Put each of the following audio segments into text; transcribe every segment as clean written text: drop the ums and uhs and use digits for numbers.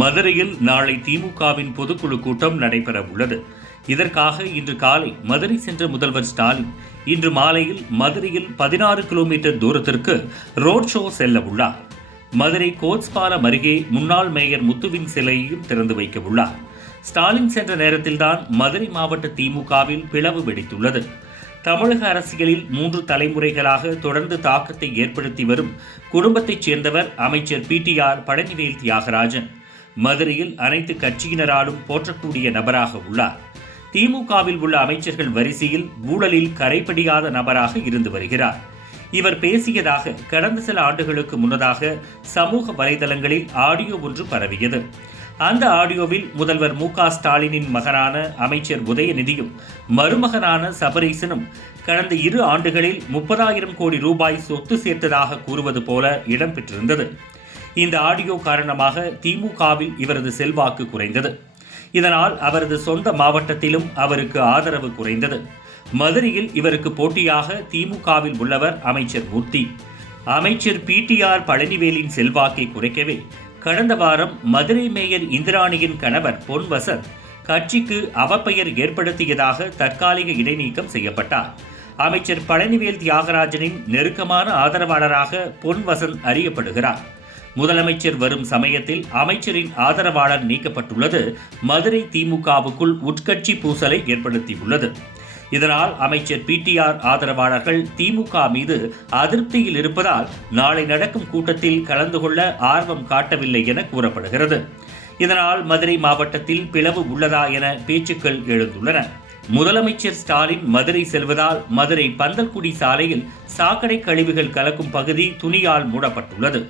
மதுரையில் நாளை திமுகவின் பொதுக்குழு கூட்டம் நடைபெற உள்ளது. இதற்காக இன்று காலை மதுரை சென்ற முதல்வர் ஸ்டாலின் இன்று மாலையில் மதுரையில் 16 கிலோமீட்டர் தூரத்திற்கு ரோட் ஷோ செல்ல உள்ளார். மதுரை கோட்ஸ் பாலம் அருகே முன்னாள் மேயர் முத்துவின் சிலையையும் திறந்து வைக்க உள்ளார். ஸ்டாலின் சென்ற நேரத்தில்தான் மதுரை மாவட்ட திமுகவில் பிளவு வெடித்துள்ளது. தமிழக அரசியலில் 3 தலைமுறைகளாக தொடர்ந்து தாக்கத்தை ஏற்படுத்தி வரும் குடும்பத்தைச் சேர்ந்தவர் அமைச்சர் PTR பழனிவேல் தியாகராஜன். மதுரையில் அனைத்து கட்சியினராலும் போற்றக்கூடிய நபராக உள்ளார். திமுகவில் உள்ள அமைச்சர்கள் வரிசையில் ஊழலில் கரைபடியாத நபராக இருந்து வருகிறார். இவர் பேசியதாக கடந்த சில ஆண்டுகளுக்கு முன்னதாக சமூக வலைதளங்களில் ஆடியோ ஒன்று பரவியது. அந்த ஆடியோவில் முதல்வர் மு.க.ஸ்டாலினின் மகனான அமைச்சர் உதயநிதியும் மருமகனான சபரீசனும் கடந்த 2 ஆண்டுகளில் 30,000 கோடி ரூபாய் சொத்து சேர்த்ததாக கூறுவது போல இடம்பெற்றிருந்தது. இந்த ஆடியோ காரணமாக திமுகவில் இவரது செல்வாக்கு குறைந்தது. இதனால் அவரது சொந்த மாவட்டத்திலும் அவருக்கு ஆதரவு குறைந்தது. மதுரையில் இவருக்கு போட்டியாக திமுகவில் உள்ளவர் அமைச்சர் மூர்த்தி. அமைச்சர் PTR பழனிவேலின் செல்வாக்கை குறைக்கவே கடந்த வாரம் மதுரை மேயர் இந்திராணியின் கணவர் பொன்வசந்த் கட்சிக்கு அவப்பெயர் ஏற்படுத்தியதாக தற்காலிக இடைநீக்கம் செய்யப்பட்டார். அமைச்சர் பழனிவேல் தியாகராஜனின் நெருக்கமான ஆதரவாளராக பொன்வசந்த் அறியப்படுகிறார். முதலமைச்சர் வரும் சமயத்தில் அமைச்சரின் ஆதரவாளர் நீக்கப்பட்டுள்ளது மதுரை திமுகவுக்குள் உட்கட்சி பூசலை ஏற்படுத்தியுள்ளது. இதனால் அமைச்சர் PTR ஆதரவாளர்கள் திமுக மீது அதிருப்தியில் இருப்பதால் நாளை நடக்கும் கூட்டத்தில் கலந்து கொள்ள ஆர்வம் காட்டவில்லை என கூறப்படுகிறது. இதனால் மதுரை மாவட்டத்தில் பிளவு உள்ளதா என பேச்சுக்கள் எழுந்துள்ளன. முதலமைச்சர் ஸ்டாலின் மதுரை செல்வதால் மதுரை பந்தல்குடி சாலையில் சாக்கடை கழிவுகள் கலக்கும் பகுதி துணியால் மூடப்பட்டுள்ளது.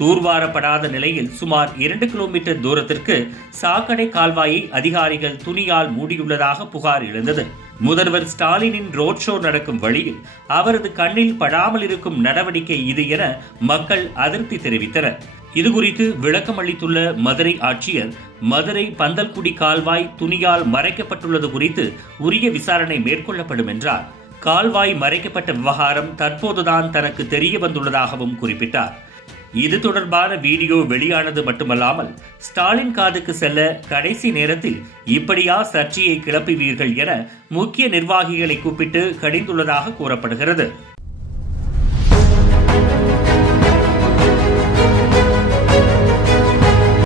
தூர்வாரப்படாத நிலையில் சுமார் 2 கிலோமீட்டர் தூரத்திற்கு சாக்கடை கால்வாயை அதிகாரிகள் துணியால் மூடியுள்ளதாக புகார் எழுந்தது. முதல்வர் ஸ்டாலினின் ரோட் ஷோ நடக்கும் வழியில் அவரது கண்ணில் படாமல் இருக்கும் நடவடிக்கை இது என மக்கள் அதிருப்தி தெரிவித்தனர். இதுகுறித்து விளக்கம் அளித்துள்ள மதுரை ஆட்சியர், மதுரை பந்தல்குடி கால்வாய் துணியால் மறைக்கப்பட்டுள்ளது குறித்து உரிய விசாரணை மேற்கொள்ளப்படும் என்றார். கால்வாய் மறைக்கப்பட்ட விவகாரம் தற்போதுதான் தனக்கு தெரிய வந்துள்ளதாகவும் குறிப்பிட்டார். இது தொடர்பான வீடியோ வெளியானது மட்டுமல்லாமல் ஸ்டாலின் காதுக்கு செல்ல கடைசி நேரத்தில் இப்படியா சர்ச்சையை கிளப்புவீர்கள் என முக்கிய நிர்வாகிகளை கூப்பிட்டு கடிந்துள்ளதாக கூறப்படுகிறது.